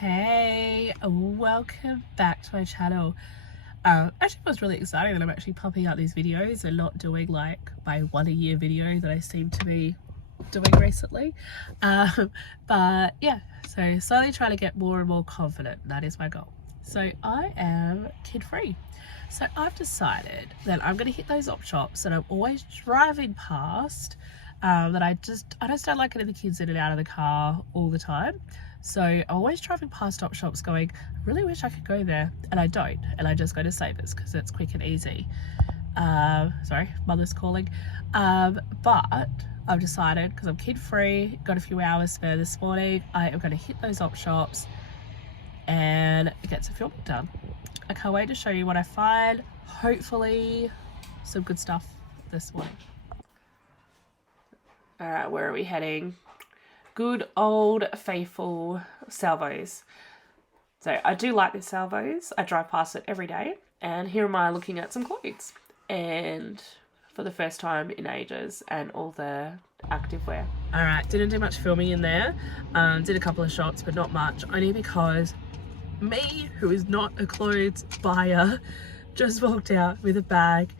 Hey, welcome back to my channel. Actually, it was really exciting that I'm actually popping out these videos and not doing like my 1 a year video that I seem to be doing recently. But yeah, so slowly trying to get more and more confident. That is my goal. So I am kid free. So I've decided that I'm going to hit those op shops that I'm always driving past. That I just don't like getting the kids in and out of the car all the time. So I'm always driving past op shops going, I really wish I could go there, and I don't, and I just go to Savers because it's quick and easy. Sorry, mother's calling. But I've decided, because I'm kid free, got a few hours spare this morning, I am going to hit those op shops and get some filming done. I can't wait to show you what I find. Hopefully some good stuff this morning. All right, where are we heading? Good old faithful Salvos. So I do like this Salvos. I drive past it every day, and here am I looking at some clothes, and for the first time in ages, and all the activewear. All right, didn't do much filming in there. Did a couple of shots, but not much, only because me, who is not a clothes buyer, just walked out with a bag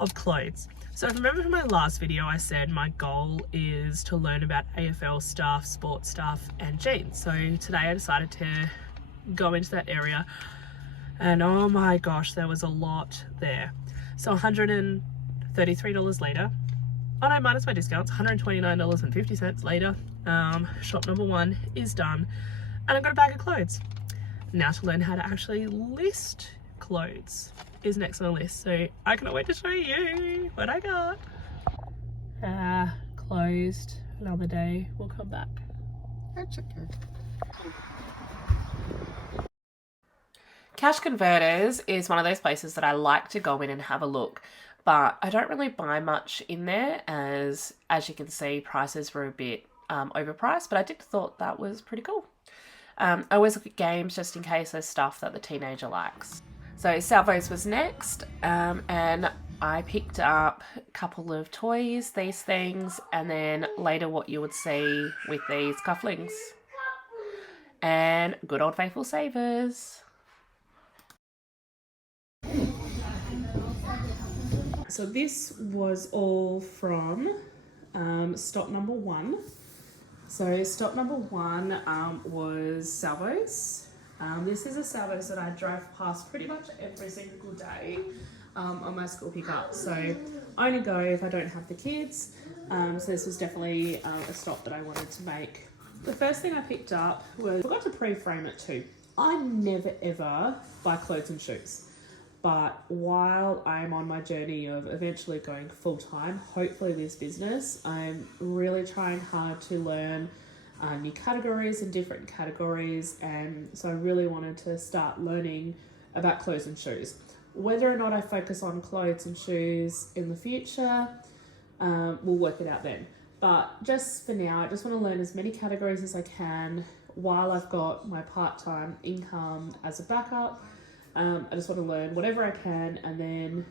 of clothes. So if you remember from my last video, I said my goal is to learn about AFL stuff, sports stuff, and jeans. So today I decided to go into that area, and oh my gosh, there was a lot there. So $133 later, oh no, minus my discounts, $129.50 later, shop number 1 is done, and I've got a bag of clothes. Now to learn how to actually list clothes is next on the list, so I cannot wait to show you what I got. Closed. Another day. We'll come back. That's okay. Cash Converters is one of those places that I like to go in and have a look, but I don't really buy much in there, as you can see, prices were a bit overpriced, but I did thought that was pretty cool. I always look at games just in case there's stuff that the teenager likes. So Salvos was next, and I picked up a couple of toys, these things, and then later what you would see with these cufflinks. And good old faithful Savers. So this was all from stop number 1. So stop number 1 was Salvos. This is a Salvos that I drive past pretty much every single day on my school pickup. So I only go if I don't have the kids. So this was definitely a stop that I wanted to make. The first thing I picked up was, I forgot to pre-frame it too. I never ever buy clothes and shoes. But while I'm on my journey of eventually going full-time, hopefully this business, I'm really trying hard to learn new categories and different categories, and so I really wanted to start learning about clothes and shoes. Whether or not I focus on clothes and shoes in the future, we'll work it out then. But just for now, I just want to learn as many categories as I can while I've got my part-time income as a backup. I just want to learn whatever I can, and then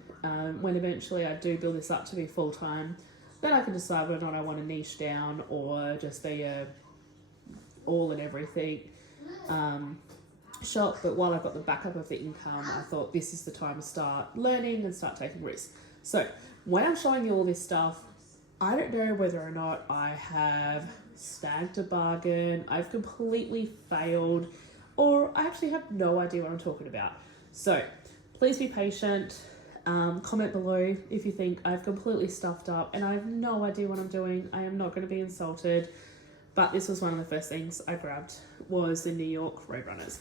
when eventually I do build this up to be full-time, then I can decide whether or not I want to niche down or just be a all and everything shop. But while I've got the backup of the income, I thought this is the time to start learning and start taking risks. So when I'm showing you all this stuff, I don't know whether or not I have snagged a bargain, I've completely failed, or I actually have no idea what I'm talking about. So please be patient. Comment below if you think I've completely stuffed up and I have no idea what I'm doing. I am not going to be insulted. But this was one of the first things I grabbed, was the New York Roadrunners.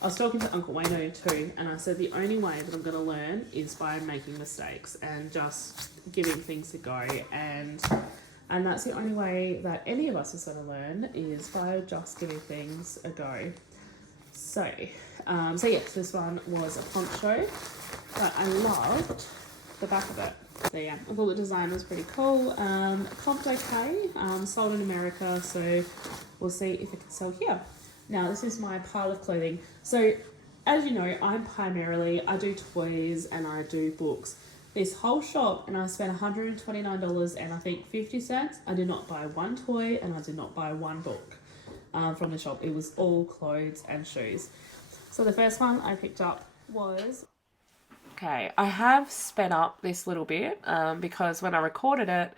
I was talking to Uncle Wayno too, and I said the only way that I'm going to learn is by making mistakes and just giving things a go. And that's the only way that any of us is going to learn, is by just giving things a go. So yes, this one was a poncho, but I loved the back of it. So yeah, I thought the design was pretty cool. Comped okay, sold in America, so we'll see if it can sell here. Now this is my pile of clothing. So as you know, I do toys and I do books. This whole shop, and I spent $129 and I think 50 cents. I did not buy one toy and I did not buy one book. from the shop. It was all clothes and shoes. So the first one I picked up was... Okay, I have sped up this little bit because when I recorded it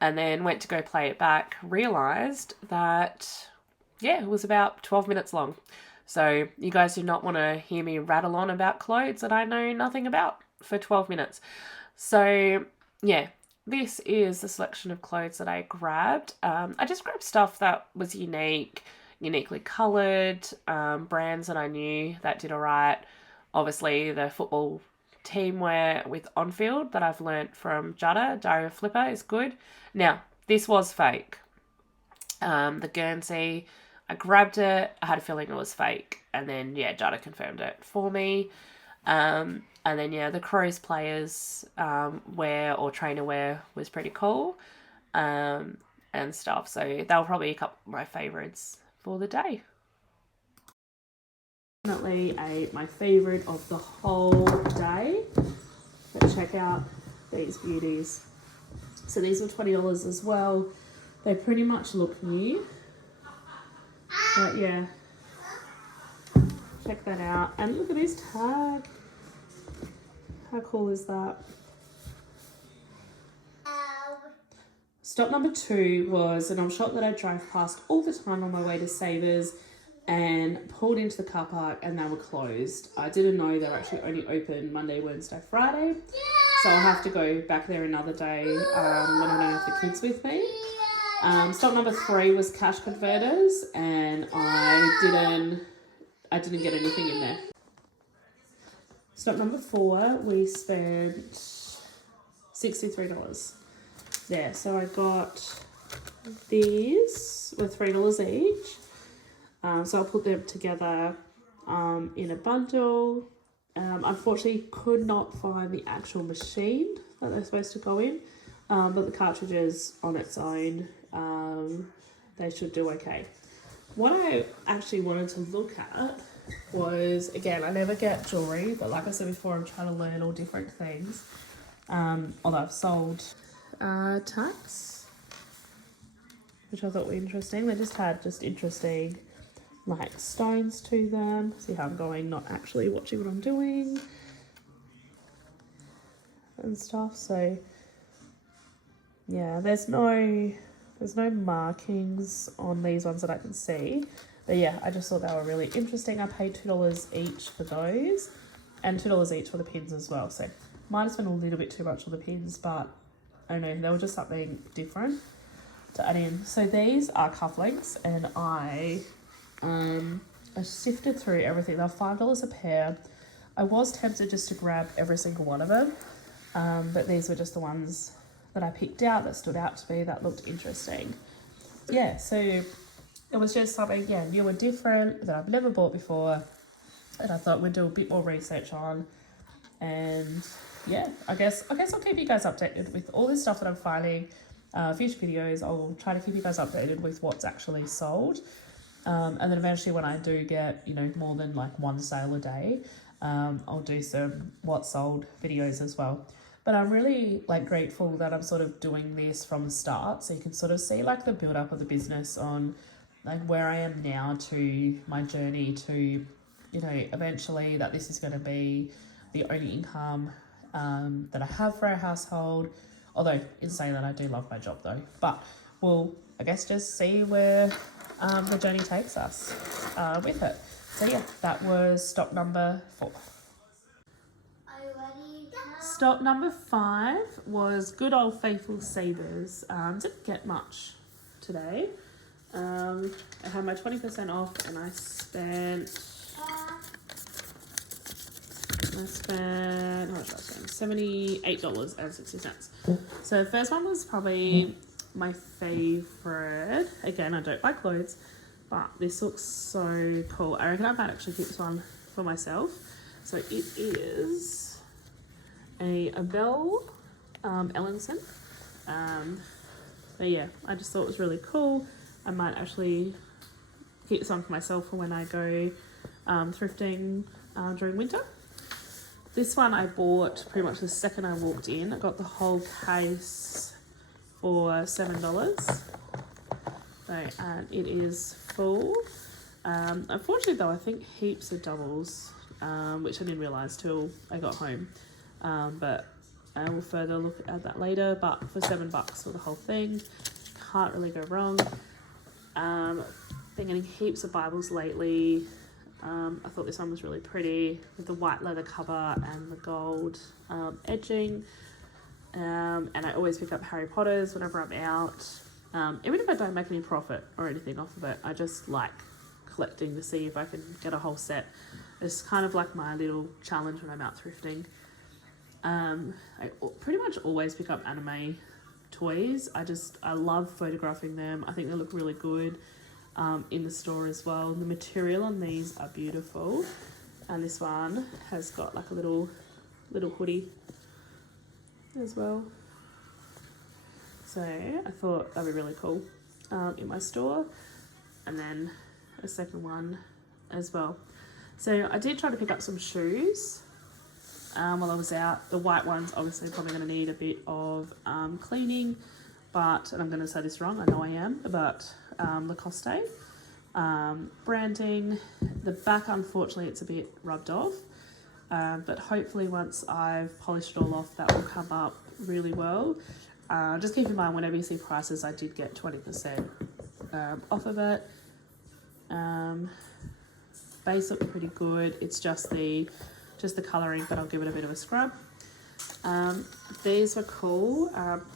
and then went to go play it back, realised that, yeah, it was about 12 minutes long. So you guys do not want to hear me rattle on about clothes that I know nothing about for 12 minutes. So, yeah, this is the selection of clothes that I grabbed. I just grabbed stuff that was uniquely coloured, brands that I knew that did all right. Obviously, the football team wear with on-field that I've learnt from Jutta, Diary of Flipper, is good. Now, this was fake. The Guernsey, I grabbed it, I had a feeling it was fake, and then, yeah, Jutta confirmed it for me. And then, yeah, the Crows players wear or trainer wear was pretty cool and stuff. So they were probably a couple of my favourites for the day. Definitely my favourite of the whole day. But check out these beauties. So these were $20 as well. They pretty much look new. But yeah, check that out. And look at this tag. How cool is that? Stop number 2 was an old shop that I drive past all the time on my way to Savers, and pulled into the car park and they were closed. I didn't know they were actually only open Monday, Wednesday, Friday. So I'll have to go back there another day when I don't have the kids with me. Stop number 3 was cash converters, and I didn't get anything in there. Stop number 4, we spent $63 there. So I got these were $3 each. So I'll put them together in a bundle. Unfortunately, could not find the actual machine that they're supposed to go in, but the cartridges on its own, they should do okay. What I actually wanted to look at was, again, I never get jewellery, but like I said before, I'm trying to learn all different things. Although I've sold tacks, which I thought were interesting. They just had interesting like stones to them. See how I'm going, not actually watching what I'm doing and stuff. So yeah, there's no markings on these ones that I can see, but yeah, I just thought they were really interesting. I paid $2 each for those and $2 each for the pins as well. So might have spent a little bit too much on the pins, but I don't know, they were just something different to add in. So these are cufflinks, and I sifted through everything. They're $5 a pair. I was tempted just to grab every single one of them, but these were just the ones that I picked out that stood out to me, that looked interesting. Yeah, so it was just something, yeah, new and different that I've never bought before, and I thought we'd do a bit more research on. And yeah, I guess I'll keep you guys updated with all this stuff that I'm finding. Future videos, I'll try to keep you guys updated with what's actually sold. And then eventually when I do get, more than like one sale a day, I'll do some what sold videos as well. But I'm really grateful that I'm sort of doing this from the start, so you can sort of see the build up of the business on where I am now to my journey to, eventually that this is going to be the only income that I have for our household. Although in saying that, I do love my job though. But we'll, I guess, just see where the journey takes us with it. So yeah, that was stop number 4. Are you ready? Stop number 5 was good old faithful Savers. Didn't get much today. I had my 20% off, and I spent how much did I spend? $78.60. So the first one was probably my favourite. Again, I don't buy clothes, but this looks so cool. I reckon I might actually keep this one for myself. So it is a Belle Ellenson. But yeah, I just thought it was really cool. I might actually keep this on for myself for when I go thrifting during winter. This one I bought pretty much the second I walked in. I got the whole case for $7. So, and it is beautiful. Unfortunately though, I think heaps of doubles, which I didn't realise till I got home. But I will further look at that later. But for $7 for the whole thing, can't really go wrong. Been getting heaps of Bibles lately. I thought this one was really pretty with the white leather cover and the gold edging. And I always pick up Harry Potter's whenever I'm out. Even if I don't make any profit or anything off of it, I just like collecting to see if I can get a whole set. It's kind of like my little challenge when I'm out thrifting. I pretty much always pick up anime toys. I love photographing them. I think they look really good in the store as well. The material on these are beautiful, and this one has got like a little hoodie as well. So I thought that'd be really cool in my store. And then a second one as well. So I did try to pick up some shoes while I was out. The white ones obviously probably going to need a bit of cleaning, but, and I'm going to say this wrong, I know I am, but Lacoste branding. The back, unfortunately, it's a bit rubbed off, but hopefully once I've polished it all off, that will come up really well. Just keep in mind, whenever you see prices, I did get 20% off of it. Base looked pretty good. It's just the colouring, but I'll give it a bit of a scrub. These were cool.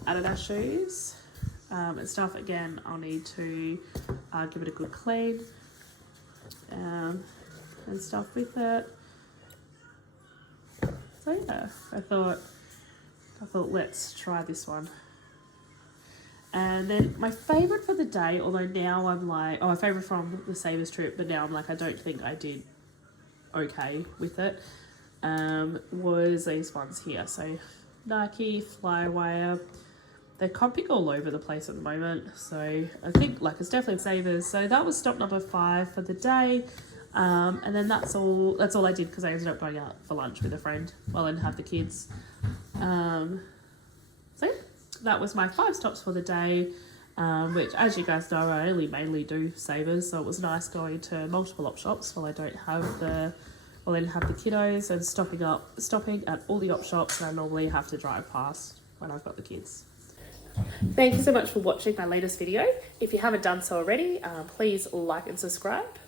Adidas shoes and stuff. Again, I'll need to give it a good clean and stuff with it. So yeah, I thought let's try this one. And then my favourite for the day, although now I'm like, my favourite from the Savers trip, but now I'm like, I don't think I did okay with it, was these ones here. So Nike, Flywire, they're copying all over the place at the moment. So I think like it's definitely Savers. So that was stop number 5 for the day. And then that's all I did, because I ended up going out for lunch with a friend while I didn't have the kids. So that was my 5 stops for the day, which, as you guys know, I only mainly do Savers, so it was nice going to multiple op shops while I didn't have the kiddos, and stopping at all the op shops that I normally have to drive past when I've got the kids. Thank you so much for watching my latest video. If you haven't done so already, please like and subscribe,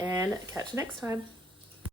and catch you next time.